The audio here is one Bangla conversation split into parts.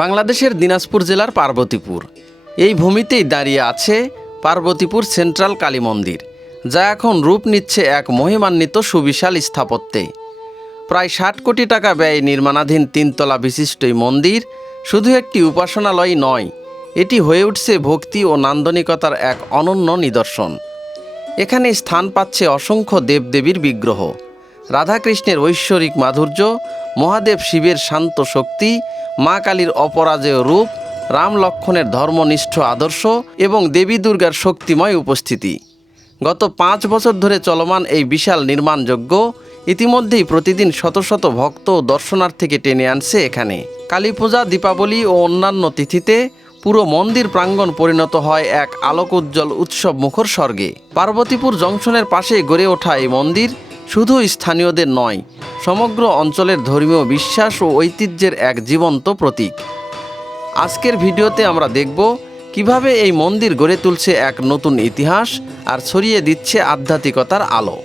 বাংলাদেশের দিনাজপুর জেলার পার্বতীপুর এই ভূমিতেই দাঁড়িয়ে আছে পার্বতীপুর সেন্ট্রাল কালী মন্দির, যা এখন রূপ নিচ্ছে এক মহিমান্বিত সুবিশাল স্থাপত্যে। প্রায় ৬০ কোটি টাকা ব্যয়ে নির্মাণাধীন ৩ তলা বিশিষ্ট এই মন্দির শুধু একটি উপাসনালয় নয়, এটি হয়ে উঠছে ভক্তি ও নান্দনিকতার এক অনন্য নিদর্শন। এখানে স্থান পাচ্ছে অসংখ্য দেবদেবীর বিগ্রহ, রাধাকৃষ্ণের ঐশ্বরিক মাধুর্য, মহাদেব শিবের শান্ত শক্তি, মা কালীর অপরাজেয় রূপ, রাম লক্ষ্মণের ধর্মনিষ্ঠ আদর্শ এবং দেবী দুর্গার শক্তিময় উপস্থিতি। গত ৫ বছর ধরে চলমান এই বিশাল নির্মাণযজ্ঞ ইতিমধ্যেই প্রতিদিন শত শত ভক্ত ও দর্শনার্থীকে টেনে আনছে এখানে। কালী পূজা, দীপাবলি ও অন্যান্য তিথিতে পুরো মন্দির প্রাঙ্গণ পরিণত হয় এক আলোকোজ্জ্বল উৎসব মুখর স্বর্গে। পার্বতীপুর জংশনের পাশে গড়ে ওঠা এই মন্দির শুধু স্থানীয়দের নয়, সমগ্র অঞ্চলের ধর্মীয় বিশ্বাস ও ঐতিহ্যের এক জীবন্ত প্রতীক। আজকের ভিডিওতে আমরা দেখব কিভাবে এই মন্দির গড়ে তুলছে এক নতুন ইতিহাস আর ছড়িয়ে দিচ্ছে আধ্যাত্মিকতার আলো।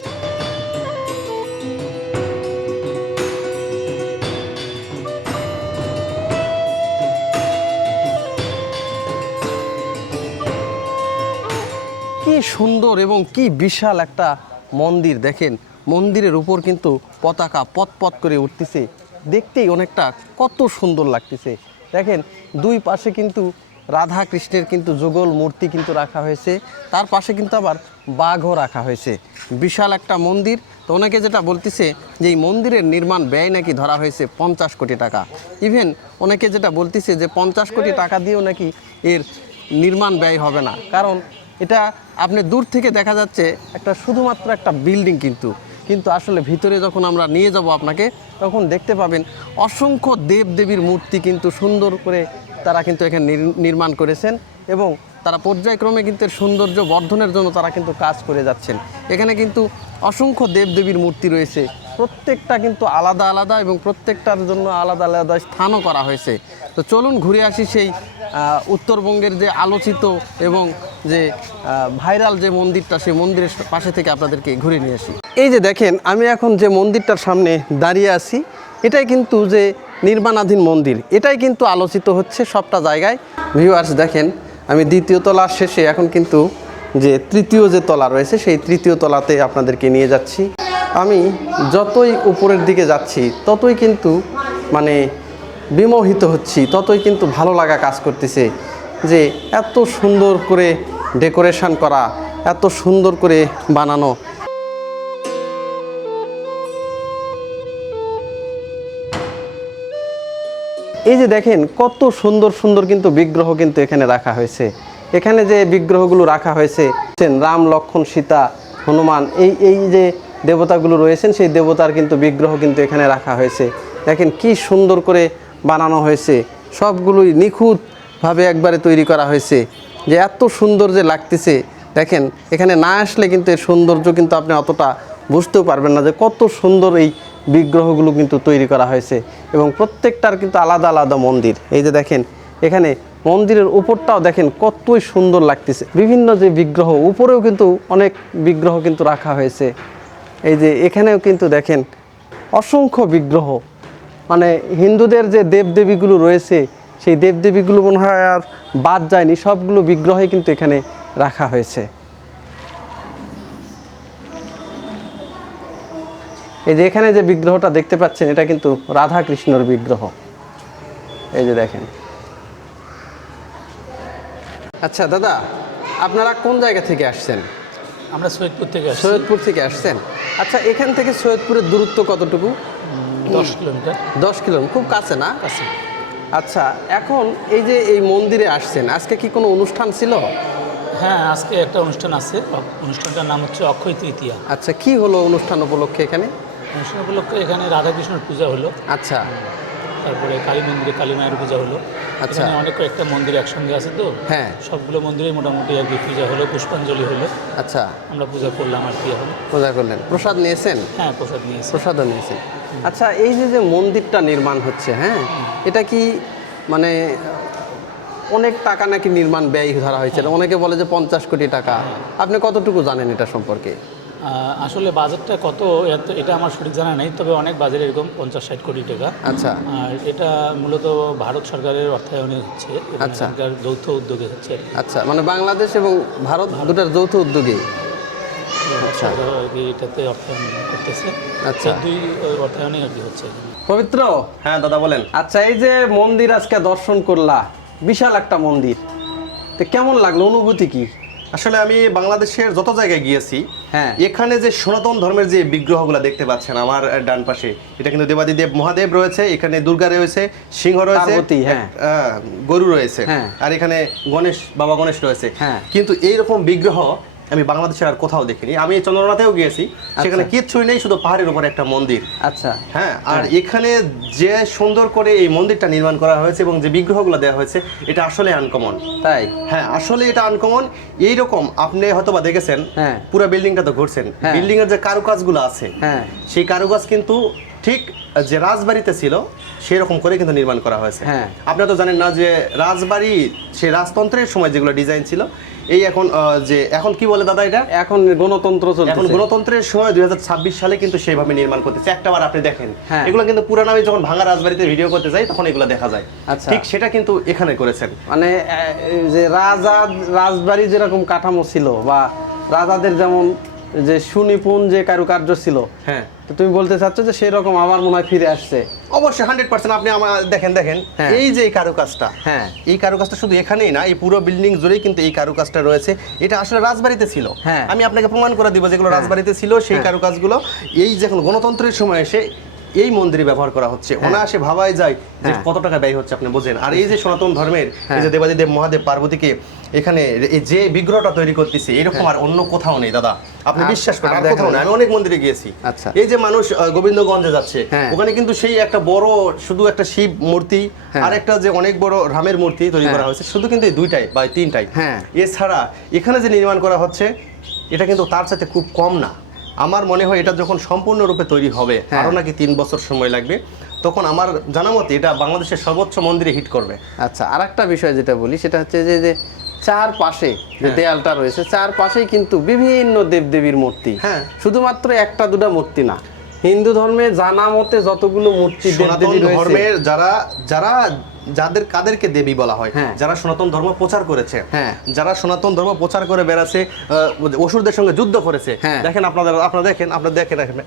কি সুন্দর এবং কি বিশাল একটা মন্দির! দেখেন, মন্দিরের উপর কিন্তু পতাকা পথ করে উঠতেছে, দেখতেই অনেকটা কত সুন্দর লাগতেছে। দেখেন, দুই পাশে কিন্তু রাধা কৃষ্ণের কিন্তু যুগল মূর্তি কিন্তু রাখা হয়েছে, তার পাশে কিন্তু আবার বাঘও রাখা হয়েছে। বিশাল একটা মন্দির। তো অনেকে যেটা বলতেছে যে এই মন্দিরের নির্মাণ ব্যয় নাকি ধরা হয়েছে ৫০ কোটি টাকা। ইভেন অনেকে যেটা বলতেছে যে ৫০ কোটি টাকা দিয়েও নাকি এর নির্মাণ ব্যয় হবে না, কারণ এটা আপনি দূর থেকে দেখা যাচ্ছে একটা শুধুমাত্র একটা বিল্ডিং, কিন্তু আসলে ভিতরে যখন আমরা নিয়ে যাব আপনাকে, তখন দেখতে পাবেন অসংখ্য দেবদেবীর মূর্তি কিন্তু সুন্দর করে তারা কিন্তু এখানে নির্মাণ করেছেন এবং তারা পর্যায়ক্রমে কিন্তু এর সৌন্দর্য বর্ধনের জন্য তারা কিন্তু কাজ করে যাচ্ছেন। এখানে কিন্তু অসংখ্য দেবদেবীর মূর্তি রয়েছে, প্রত্যেকটা কিন্তু আলাদা আলাদা এবং প্রত্যেকটার জন্য আলাদা আলাদা স্থানও করা হয়েছে। তো চলুন ঘুরে আসি সেই উত্তরবঙ্গের যে আলোচিত এবং যে ভাইরাল যে মন্দিরটা, সেই মন্দিরের পাশে থেকে আপনাদেরকে ঘুরে নিয়ে আসি। এই যে দেখেন, আমি এখন যে মন্দিরটার সামনে দাঁড়িয়ে আছি, এটাই কিন্তু যে নির্মাণাধীন মন্দির, এটাই কিন্তু আলোচিত হচ্ছে সবটা জায়গায়। ভিউয়ার্স দেখেন, আমি ২য় তলার শেষে এখন কিন্তু যে ৩য় যে তলা রয়েছে, সেই ৩য় তলাতে আপনাদেরকে নিয়ে যাচ্ছি। আমি যতই উপরের দিকে যাচ্ছি ততই কিন্তু মানে বিমোহিত হচ্ছি, ততই কিন্তু ভালো লাগা কাজ করতেছে যে এত সুন্দর করে ডেকোরেশন করা, এত সুন্দর করে বানানো। এই যে দেখেন, কত সুন্দর সুন্দর কিন্তু বিগ্রহ কিন্তু এখানে রাখা হয়েছে। এখানে যে বিগ্রহগুলো রাখা হয়েছে, রাম লক্ষ্মণ সীতা হনুমান, এই যে দেবতাগুলো রয়েছেন, সেই দেবতার কিন্তু বিগ্রহ কিন্তু এখানে রাখা হয়েছে। দেখেন কি সুন্দর করে বানানো হয়েছে, সবগুলোই নিখুঁতভাবে একবারে তৈরি করা হয়েছে, যে এত সুন্দর যে লাগতেছে। দেখেন, এখানে না আসলে কিন্তু এর সৌন্দর্য কিন্তু আপনি অতটা বুঝতেও পারবেন না যে কত সুন্দর এই বিগ্রহগুলো কিন্তু তৈরি করা হয়েছে এবং প্রত্যেকটার কিন্তু আলাদা আলাদা মন্দির। এই যে দেখেন, এখানে মন্দিরের উপরটাও দেখেন কতই সুন্দর লাগতেছে, বিভিন্ন যে বিগ্রহ, উপরেও কিন্তু অনেক বিগ্রহ কিন্তু রাখা হয়েছে। এই যে এখানেও কিন্তু দেখেন অসংখ্য বিগ্রহ, মানে হিন্দুদের যে দেবদেবীগুলো রয়েছে, সেই দেবদেবীগুলো মনে হয় আর বাদ যায়নি, সবগুলো বিগ্রহই কিন্তু এখানে রাখা হয়েছে। এই যে এখানে যে বিগ্রহটা দেখতে পাচ্ছেন, এটা কিন্তু রাধা কৃষ্ণর বিগ্রহ। এই যে দেখেন। আচ্ছা দাদা, আপনারা কোন জায়গা থেকে আসছেন? আমরা সৈয়দপুর থেকে আসছি। সৈয়দপুর থেকে আসছেন। আচ্ছা, এখান থেকে সৈয়দপুরের দূরত্ব কতটুকু? 10 কিলোমিটার। 10 কিলোমিটার, খুব কাছে না? কাছে। আচ্ছা, এখন এই যে এই মন্দিরে আসছেন, আজকে কি কোনো অনুষ্ঠান ছিল? হ্যাঁ, আজকে একটা অনুষ্ঠান আছে। অনুষ্ঠানটার নাম হচ্ছে অক্ষয় তৃতীয়া। আচ্ছা, কি হলো অনুষ্ঠান উপলক্ষে এখানে? অনুষ্ঠান উপলক্ষে এখানে রাধাকৃষ্ণের পূজা হলো। আচ্ছা। তারপরে কালী মন্দিরে কালী মায়ের পূজা হলো। আচ্ছা। এখানে অনেক কয়েকটা মন্দির একসঙ্গে আছে, তো হ্যাঁ, সবগুলো মন্দিরে মোটামুটি আর কি পূজা হলো, পুষ্পাঞ্জলি হলো। আচ্ছা, আমরা পূজা করলাম আর কি। এখন পূজা করলেন, প্রসাদ নিয়েছেন? হ্যাঁ, প্রসাদ নিয়েছি। প্রসাদও নিয়েছেন। আচ্ছা, এই যে মন্দিরটা নির্মাণ হচ্ছে, হ্যাঁ, এটা কি মানে অনেক টাকা নাকি নির্মাণ ব্যয় ধরা হয়েছে? অনেকে বলে যে ৫০ কোটি টাকা। আপনি কতটুকু জানেন এটা সম্পর্কে? আসলে বাজেটটা কত এটা আমার সঠিক জানা নেই, তবে অনেক বাজেট এরকম 50-60 কোটি টাকা। আচ্ছা আর এটা মূলত ভারত সরকারের অর্থায়নে হচ্ছে, এবং আচ্ছা। এখানকার যৌথ উদ্যোগে হচ্ছে আর কি। আচ্ছা, মানে বাংলাদেশ এবং ভারত দুটার যৌথ উদ্যোগে। আচ্ছা। সরকার আর কি এটাতে অর্থায়ন করতেছে। আচ্ছা। এই দুই অর্থায়নে আর কি হচ্ছে এখানে। পবিত্র, হ্যাঁ দাদা বলেন। আচ্ছা, এই যে মন্দির আজকে দর্শন করলা, বিশাল একটা মন্দির, তো কেমন লাগলো, অনুভূতি কি? আসলে আমি বাংলাদেশের যত জায়গায় গিয়েছি, হ্যাঁ। এখানে যে সনাতন ধর্মের যে বিগ্রহগুলো দেখতে পাচ্ছেন আমার ডান পাশে, এটা কিন্তু দেবাদিদেব মহাদেব রয়েছে, এখানে দুর্গা রয়েছে, সিংহ রয়েছে, পার্বতী, হ্যাঁ। গরু রয়েছে, হ্যাঁ। আর এখানে গণেশ, বাবা গণেশ রয়েছে। হ্যাঁ। কিন্তু এইরকম বিগ্রহ আমি বাংলাদেশের আর কোথাও দেখিনি। আমি চন্দ্রনাথেও গিয়েছি, সেখানে কিচ্ছুই নেই, শুধু পাহাড়ের উপর একটা মন্দির। আচ্ছা। হ্যাঁ, আর এখানে যে সুন্দর করে এই মন্দিরটা নির্মাণ করা হয়েছে এবং যে বিগ্রহগুলো দেওয়া হয়েছে, এটা আসলে আনকমন। তাই? হ্যাঁ, আসলে এটা আনকমন। এইরকম আপনি হয়তোবা দেখেছেন, হ্যাঁ। পুরো বিল্ডিংটা তো ঘুরছেন, হ্যাঁ। বিল্ডিং এর যে কারুকাজগুলো আছে, হ্যাঁ। সেই কারুকাজ কিন্তু ঠিক যে রাজবাড়িতে ছিল সেই রকম করে কিন্তু নির্মাণ করা হয়েছে। হ্যাঁ। আপনারা তো জানেন না যে রাজবাড়ি সেই রাজতন্ত্রের সময় যেগুলো ডিজাইন ছিল, এই এখন কি বলে দাদা এটা, এখন গণতন্ত্র চলছে। এখন গণতন্ত্রের সময় 2026 সালে কিন্তু সেইভাবে নির্মাণ করতেছে। একটাবার আপনি দেখেন, হ্যাঁ। এগুলো কিন্তু পুরানো, আমি যখন ভাঙা রাজবাড়িতে ভিডিও করতে যাই তখন এগুলো দেখা যায়। আচ্ছা। ঠিক সেটা কিন্তু এখানে করেছেন। মানে যে রাজবাড়ি যেরকম কাঠামো ছিল, বা রাজাদের যেমন যে সুনিপুণ যে কারুকার্য ছিল, হ্যাঁ, তো তুমি বলতে চাচ্ছ যে সেই রকম আমার মনে হয় ফিরে আসছে। অবশ্যই 100%। আপনি আমার দেখেন, হ্যাঁ। এই যে এই কারুকাজটা, হ্যাঁ। এই কারুকাজটা শুধু এখানেই না, এই পুরো বিল্ডিং জুড়েই কিন্তু এই কারুকাজটা রয়েছে। এটা আসলে রাজবাড়িতে ছিল। হ্যাঁ। আমি আপনাকে প্রমাণ করে দিব যেগুলো হ্যাঁ। রাজবাড়িতে ছিল সেই হ্যাঁ। কারুকাজগুলো এই যখন গণতন্ত্রের সময় এসে এই মন্দিরে ব্যবহার করা হচ্ছে, অনায়াসে ভাবাই যায় যে হ্যাঁ। কত টাকা ব্যয় হচ্ছে, আপনি বোঝেন। আর এই যে সনাতন ধর্মের এই হ্যাঁ। যে দেবাদিদেব মহাদেব পার্বতীকে এখানে এই যে বিগ্রহটা তৈরি করতেছে, এরকম আর অন্য কোথাও নেই দাদা, আপনি আর- বিশ্বাস করেন, আর আর কোথাও দেখেন। নেই। আমি অনেক মন্দিরে গিয়েছি। আচ্ছা। এই যে মানুষ গোবিন্দগঞ্জে যাচ্ছে, হ্যাঁ। ওখানে কিন্তু সেই একটা বড় শুধু একটা শিব মূর্তি হ্যাঁ। আর একটা যে অনেক বড় রামের মূর্তি তৈরি করা হ্যাঁ। হয়েছে, শুধু কিন্তু এই দুইটাই বা তিনটাই। হ্যাঁ। এছাড়া এখানে যে নির্মাণ করা হচ্ছে, এটা কিন্তু তার সাথে খুব কম না। আমার মনে হয় এটা যখন সম্পূর্ণরূপে তৈরি হবে, হ্যাঁ। আরো নাকি 3 বছর সময় লাগবে, তখন আমার জানা মতে এটা বাংলাদেশের সর্বোচ্চ মন্দিরে হিট করবে। আচ্ছা, আর একটা বিষয় যেটা বলি সেটা হচ্ছে যে যে চারপাশে যে দেয়ালটা রয়েছে, চারপাশেই কিন্তু বিভিন্ন দেবদেবীর মূর্তি। হ্যাঁ। শুধুমাত্র একটা দুটা মূর্তি না, হিন্দু ধর্মে জানা মতে যতগুলো মূর্তি সনাতন দেবদেবী রয়েছে, ধর্মের কাদেরকে দেবী বলা হয়, হ্যাঁ। যারা সনাতন ধর্ম প্রচার করেছে, হ্যাঁ। যারা সনাতন ধর্ম প্রচার করে বেড়াচ্ছে, অসুরদের সঙ্গে যুদ্ধ করেছে। হ্যাঁ। দেখেন আপনারা দেখেন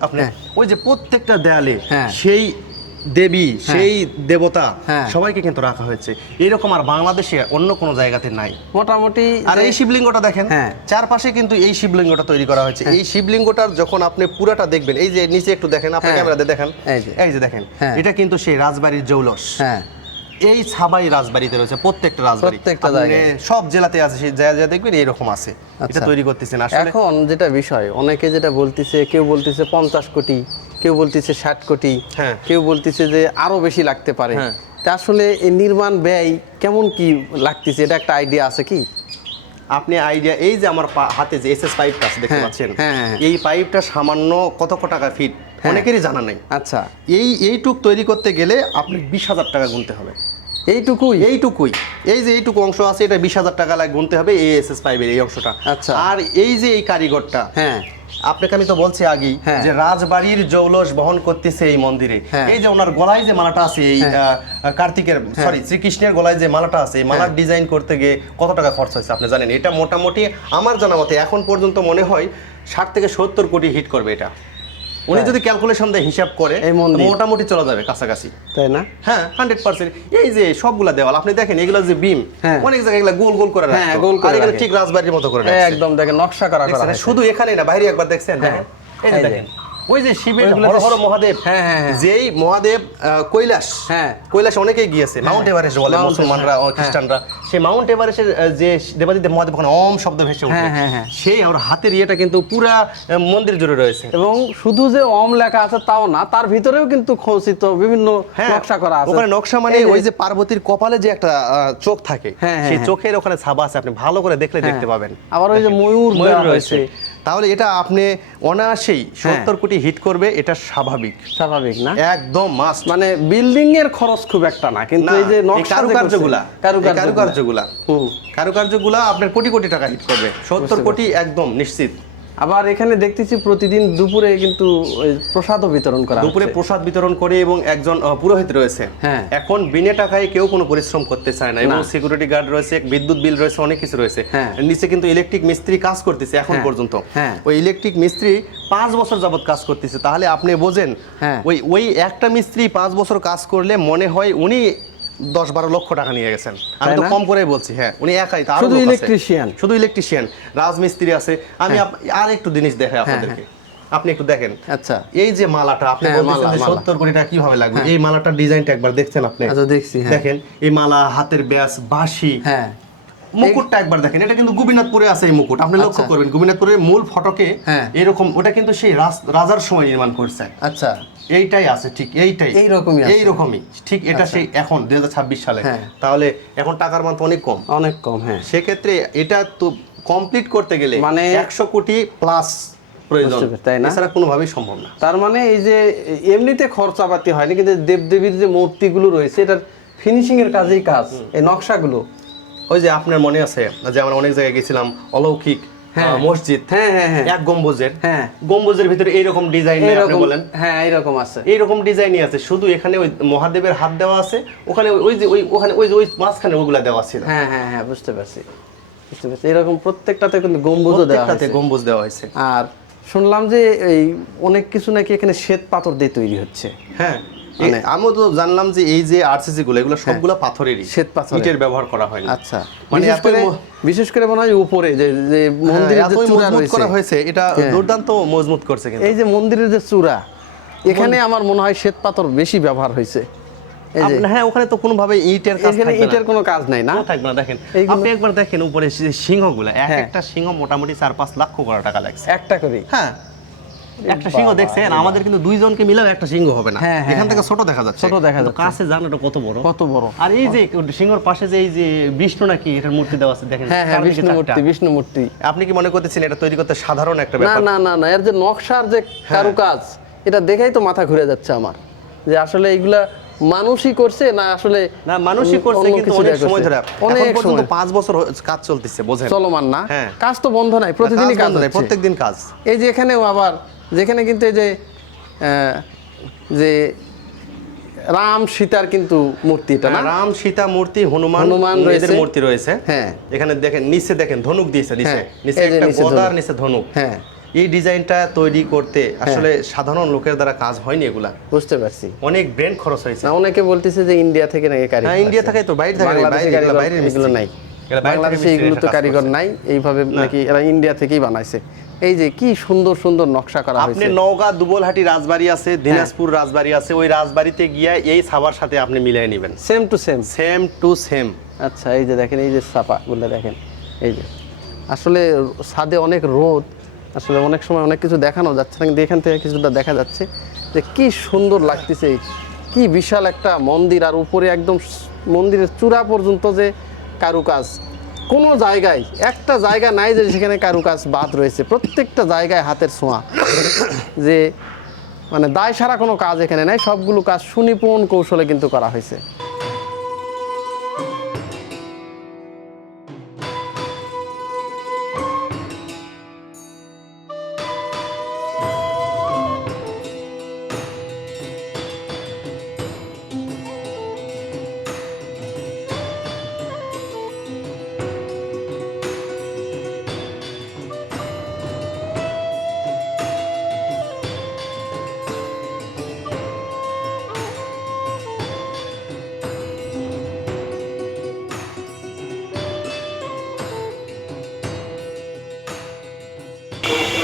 আপনি হ্যাঁ। ওই যে প্রত্যেকটা দেয়ালে হ্যাঁ। সেই দেবী, সেই দেবতা হ্যাঁ। সবাইকে কিন্তু রাখা হয়েছে। এরকম আর বাংলাদেশে অন্য কোনো জায়গাতে নাই। মোটামুটি আর এই শিবলিঙ্গটা দেখেন, হ্যাঁ। চারপাশে কিন্তু এই শিবলিঙ্গটা তৈরি করা হয়েছে। এই শিবলিঙ্গটার যখন আপনি পুরাটা দেখবেন, এই যে নিচে একটু দেখেন, আপনার হ্যাঁ। ক্যামেরাতে দেখেন, এই যে। দেখেন, হ্যাঁ। এটা কিন্তু সেই রাজবাড়ির জৌলস। হ্যাঁ, এই ছাবাই রাজবাড়িতে রয়েছে, প্রত্যেকটা রাজবাড়ি, প্রত্যেকটা আপনি জায়গায়। সব জেলাতে আছে, সেই যা দেখবেন এরকম আছে। এটা আচ্ছা। তৈরি করতেছেন আসলে। এখন যেটা বিষয়, অনেকে যেটা বলতেছে, কেউ বলতেছে 50 কোটি, কেউ বলতেছে 60 কোটি, হ্যাঁ। কেউ বলতেছে যে আরো বেশি লাগতে পারে। হ্যাঁ। তা আসলে এই নির্মাণ ব্যয় কেমন কি লাগতেছে, এটা একটা আইডিয়া আছে কি? আপনি আইডিয়া, এই যে আমার হাতে যে এসএস পাইপটা আছে দেখতে হ্যাঁ, পাচ্ছেন, হ্যাঁ। এই পাইপটা সামান্য কত টাকা ফিট অনেকেরই জানা নেই। আচ্ছা, এইটুক তৈরি করতে গেলে আপনি 20,000 টাকা গুনতে হবে। এইটুকুই? এই যে এইটুকু অংশ আছে, এটা 20,000 টাকা লাগে গুনতে হবে, এই এসএস পাইপের এই অংশটা। আচ্ছা। আর এই যে এই কারিগরটা, হ্যাঁ, আপনাকে আমি তো বলছি আগেই হ্যাঁ। যে রাজবাড়ির জৌলস বহন করতেছে এই মন্দিরে। হ্যাঁ। এই যে ওনার গলায় যে মালাটা আছে, এই কার্তিকের শ্রীকৃষ্ণের গলায় যে মালাটা আছে, এই মালার ডিজাইন করতে গিয়ে কত টাকা খরচ হয়েছে আপনি জানেন? এটা মোটামুটি আমার জানা মতে এখন পর্যন্ত মনে হয় 60 থেকে 70 কোটি হিট করবে এটা। উনি যদি ক্যালকুলেশন দিয়ে হিসাব করে, এই মন্দির মোটামুটি চলে যাবে কাছাকাছি। তাই না? হ্যাঁ, 100%। এই যে সবগুলা দেওয়াল আপনি দেখেন, এগুলো যে বিম, হ্যাঁ। অনেক জায়গায় এগুলো গোল গোল করে হ্যাঁ, রাখতো। গোল করে আর এগুলো রাখে। ঠিক রাজবাড়ির মতো করে রাখছে। একদম দেখেন, নকশা করা দেখছেন? হয়েছে। শুধু এখানেই না, বাইরে একবার দেখছেন, হ্যাঁ। এই যে এই যে। দেখেন, ওই যে শিবের ওইগুলো হর যে- হর মহাদেব, হ্যাঁ, হ্যাঁ, হ্যাঁ। যেই মহাদেব কৈলাস, হ্যাঁ। কৈলাস অনেকেই গিয়েছে, মাউন্ট এভারেস্ট বলে মাউন্ট মুসলমানরা ও হ্যাঁ। খ্রিস্টানরা। সেই মাউন্ট এভারেস্টের যে দেবাদিদেব মহাদেব ওখানে ওম শব্দ ভেসে ওঠে, হ্যাঁ, হ্যাঁ, হ্যাঁ। সেই ওর হাতের ইয়েটা কিন্তু পুরা মন্দির জুড়ে রয়েছে। এবং শুধু যে ওম লেখা আছে তাও না, তার ভিতরেও কিন্তু খচিত বিভিন্ন হ্যাঁ, নকশা করা আছে। ওখানে নকশা মানে ওই যে পার্বতীর কপালে যে একটা চোখ থাকে, হ্যাঁ, হ্যাঁ, সেই হ্যাঁ। চোখের ওখানে ছাবা আছে, আপনি ভালো করে দেখলে হ্যাঁ। দেখতে পাবেন। আবার ওই যে ময়ূর দেওয়া হয়েছে। তাহলে এটা আপনি অনায়াসেই 70 কোটি হিট করবে, এটা স্বাভাবিক, স্বাভাবিক না? একদম মাস্ট। মানে বিল্ডিং এর খরচ খুব একটা না, কিন্তু এই যে নকশা কারুকার্যগুলা আপনার কোটি কোটি টাকা হিট করবে, 70 কোটি একদম নিশ্চিত। আবার এখানে দেখতেছি প্রতিদিন দুপুরে কিন্তু ওই প্রসাদও বিতরণ করা দুপুরে হচ্ছে। প্রসাদ বিতরণ করে এবং একজন পুরোহিত রয়েছে। হ্যাঁ। এখন বিনা টাকায় কেউ কোনো পরিশ্রম করতে চায় না এবং সিকিউরিটি গার্ড রয়েছে, বিদ্যুৎ বিল রয়েছে, অনেক কিছু রয়েছে। হ্যাঁ। নিচে কিন্তু ইলেকট্রিক মিস্ত্রি কাজ করতেছে এখন হ্যাঁ। পর্যন্ত। হ্যাঁ। ওই ইলেকট্রিক মিস্ত্রি 5 বছর যাবত কাজ করতেছে, তাহলে আপনি বোঝেন হ্যাঁ। ওই একটা মিস্ত্রি 5 বছর কাজ করলে মনে হয় উনি 10-12 লক্ষ টাকা নিয়ে গেছেন। আমি তো না? কম করেই বলছি। হ্যাঁ, উনি একাই, তার শুধু electrician? শুধু ইলেকট্রিশিয়ান, রাজমিস্ত্রি আছে। আমি আর একটু জিনিস দেখাই আপনাদেরকে, আপনি একটু দেখেন। আচ্ছা এই যে মালাটা আপনি হ্যাঁ, বলতেছেন যে মালা। 70 কোটি টাকা কিভাবে লাগবে, এই মালাটার ডিজাইনটা একবার দেখছেন আপনি? আচ্ছা দেখছি। হ্যাঁ দেখেন এই মালা, হাতের ব্যাস, বাঁশি, হ্যাঁ মুকুটটা একবার দেখেন। এটা কিন্তু গোপীনাথপুরে আছে এই মুকুট, আপনি লক্ষ্য করবেন গোপীনাথপুরের মূল ফটকে হ্যাঁ। এরকম, ওটা কিন্তু সেই রাজার সময় নির্মাণ করছে। আচ্ছা এইটাই আছে, ঠিক এইটাই, এইরকমই আছে। এইরকমই ঠিক। এটা সেই এখন 2026 সালে, হ্যাঁ। তাহলে এখন টাকার মান তো অনেক কম। অনেক কম। হ্যাঁ সেক্ষেত্রে এটা তো কমপ্লিট করতে গেলে মানে 100 কোটি প্লাস প্রয়োজন, বুঝতে পেরেছি, তাই না? এছাড়া কোনোভাবেই সম্ভব না। তার মানে এই যে এমনিতে খরচাপাতি হয়নি, কিন্তু দেবদেবীর যে মূর্তিগুলো রয়েছে এটার ফিনিশিং এর কাজেই কাজ, এই নকশাগুলো। ওই যে আপনার মনে আছে যে আমরা অনেক জায়গায় গেছিলাম, অলৌকিক মসজিদ, হ্যাঁ হ্যাঁ হ্যাঁ এক গম্বুজের, হ্যাঁ গম্বুজের ভিতরে এইরকম ডিজাইন আপনি এইরকম, বলেন। হ্যাঁ এইরকম আছে, এইরকম ডিজাইনই আছে, শুধু এখানে ওই মহাদেবের হাত দেওয়া আছে, ওখানে ওই যে ওখানে ওই যে ওই মাঝখানে ওগুলা দেওয়া ছিল। হ্যাঁ হ্যাঁ হ্যাঁ বুঝতে পারছি, বুঝতে পারছি। এরকম প্রত্যেকটাতে কিন্তু গম্বুজও দেওয়া প্রত্যেকটাতে হয়েছে। গম্বুজ দেওয়া হয়েছে। আর শুনলাম যে এই অনেক কিছু নাকি এখানে শ্বেত পাথর দিয়ে তৈরি হচ্ছে। হ্যাঁ, আমিও তো জানলাম যে এই যে আরসিসি গুলো, এগুলো সবগুলো পাথরেরই, শ্বেত পাথরের। ইটের ব্যবহার করা হয় না। আচ্ছা, মানে বিশেষ করে মনে হয় উপরে যে যে মন্দিরের যে এতই চূড়া মজবুত রয়েছে, করা হয়েছে, এটা দুর্দান্ত মজবুত করছে। কিন্তু এই যে মন্দিরের যে চূড়া, এখানে আমার মনে হয় শ্বেত পাথর বেশি ব্যবহার হয়েছে। এই যে হ্যাঁ, ওখানে তো কোনোভাবে ইটের কাজ এখানে থাকবে না। ইটের কোনো কাজ নাই না, থাকবে না। দেখেন এইগুলো- আপনি একবার দেখেন উপরে যে সিংহগুলো, হ্যাঁ। একটা সিংহ মোটামুটি 4-5 লাখ টাকা লাগছে। একটা করে। হ্যাঁ, একটা সিংহ দেখছেন, আমাদের কিন্তু দুইজনকে মিলেও একটা সিংহ হবে না। হ্যাঁ, হ্যাঁ, এখান থেকে ছোট দেখা যাচ্ছে, ছোট দেখা কিন্তু যাচ্ছে। কাছে জান এটা কত বড়, কত বড়। আর এই যে সিংহর পাশে যে এই যে বিষ্ণু নাকি এটার মূর্তি দেওয়া আছে, দেখেন হ্যাঁ হ্যাঁ চারদিকে বিষ্ণু চারটা। মূর্তি, বিষ্ণু মূর্তি। আপনি কি মনে করতেছেন এটা তৈরি করতে সাধারণ একটা না ব্যাপার? না না না, এর যে নকশার যে কারুকাজ, এটা দেখেই তো মাথা ঘুরে যাচ্ছে আমার, যে আসলে এগুলা মানুষই করছে না আসলে না, মানুষই করছে, অন্য কিন্তু কিছু অনেক দিয়ে সময় করছে। ধরে, অনেক এখন পর্যন্ত সময় 5 বছর কাজ চলতেছে, বোঝেন? চলমান না, হ্যাঁ। কাজ তো বন্ধ নাই, প্রতিদিনই কাজ হচ্ছে। প্রত্যেকদিন কাজ। এই যে এখানেও আবার, যেখানে কিন্তু এই যে যে রাম সীতার কিন্তু মূর্তি, এটা না? রাম, সীতা মূর্তি, হনুমান এদের রয়েছে। মূর্তি রয়েছে। হ্যাঁ। এখানে দেখেন নিচে, দেখেন ধনুক দিয়েছে, নিচে হ্যাঁ, নিচে এই যে একটা নিচে গদার ধনুক। নিচে ধনুক। হ্যাঁ এই ডিজাইনটা তৈরি করতে আসলে সাধারণ লোকের দ্বারা কাজ হয়নি, এগুলা বুঝতে পারছি। অনেক ব্রেন খরচ হয়েছে। না, অনেকে বলতেছে যে ইন্ডিয়া থেকে নাকি কারিগর হ্যাঁ, ইন্ডিয়া আছে। থেকে তো বাইরে থেকে, বাংলাদেশে এগুলা কারিগর বাইরের এগুলো মিস্ত্রি। নাই, এগুলা বাইরে থেকে বাংলাদেশে মিস্ত্রি এগুলো তো কাজ কারিগর করছে। নাই, এইভাবে নাকি এরা ইন্ডিয়া থেকেই বানাইছে। এই যে কি সুন্দর সুন্দর নকশা করা আপনি হয়েছে। নওগাঁ দুবলহাটি রাজবাড়ি আছে, দিনাজপুর রাজবাড়ি আছে, ওই রাজবাড়িতে গিয়ে এই ছাবার সাথে আপনি মিলিয়ে নেবেন, same to same. Same to same. আচ্ছা, এই যে দেখেন, এই যে ছাপাগুলো দেখেন, এই যে আসলে ছাদে অনেক রোদ, আসলে অনেক সময় অনেক কিছু দেখানো যাচ্ছে না, কিন্তু এখান থেকে কিছুটা দেখা যাচ্ছে যে কি সুন্দর লাগতেছে, কি বিশাল একটা মন্দির, আর উপরে একদম মন্দিরের চূড়া পর্যন্ত যে কারুকাজ, কোনো জায়গায় একটা জায়গা নাই যে সেখানে কারুকাজ বাদ রয়েছে, প্রত্যেকটা জায়গায় হাতের ছোঁয়া, যে মানে দায় সারা কোনো কাজ এখানে নাই, সবগুলো কাজ সুনিপুণ কৌশলে কিন্তু করা হয়েছে।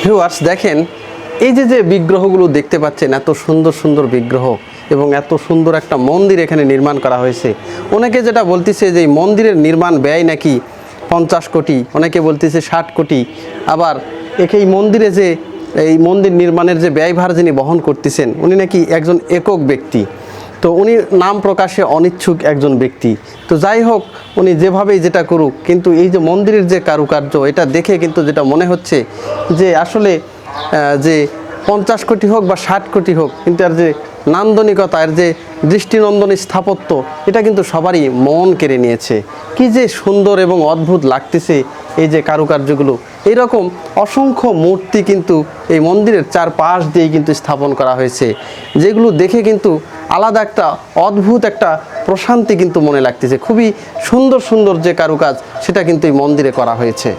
ভিউয়ার্স দেখেন, এই যে যে বিগ্রহগুলো দেখতে পাচ্ছেন, এত সুন্দর সুন্দর বিগ্রহ এবং এত সুন্দর একটা মন্দির এখানে নির্মাণ করা হয়েছে। অনেকে যেটা বলতেছে যে এই মন্দিরের নির্মাণ ব্যয় নাকি 50 কোটি, অনেকে বলতেছে 60 কোটি। আবার এই মন্দিরে যে এই মন্দির নির্মাণের যে ব্যয়ভার যিনি বহন করতেছেন, উনি নাকি একজন একক ব্যক্তি, তো উনি নাম প্রকাশে অনিচ্ছুক একজন ব্যক্তি। তো যাই হোক, উনি যেভাবেই যেটা করুক, কিন্তু এই যে মন্দিরের যে কারুকার্য, এটা দেখে কিন্তু যেটা মনে হচ্ছে যে আসলে যে 50 কোটি হোক বা 60 কোটি হোক, কিন্তু এর যে নান্দনিকতা, এর যে দৃষ্টিনন্দনী স্থাপত্য, এটা কিন্তু সবারই মন কেড়ে নিয়েছে। কি যে সুন্দর এবং অদ্ভুত লাগতেছে এই যে কারুকার্যগুলো। এইরকম অসংখ্য মূর্তি কিন্তু এই মন্দিরের চারপাশ দিয়েই কিন্তু স্থাপন করা হয়েছে, যেগুলো দেখে কিন্তু আলাদা একটা অদ্ভুত একটা প্রশান্তি কিন্তু মনে লাগতেছে। খুবই সুন্দর সুন্দর যে কারুকাজ, সেটা কিন্তু এই মন্দিরে করা হয়েছে।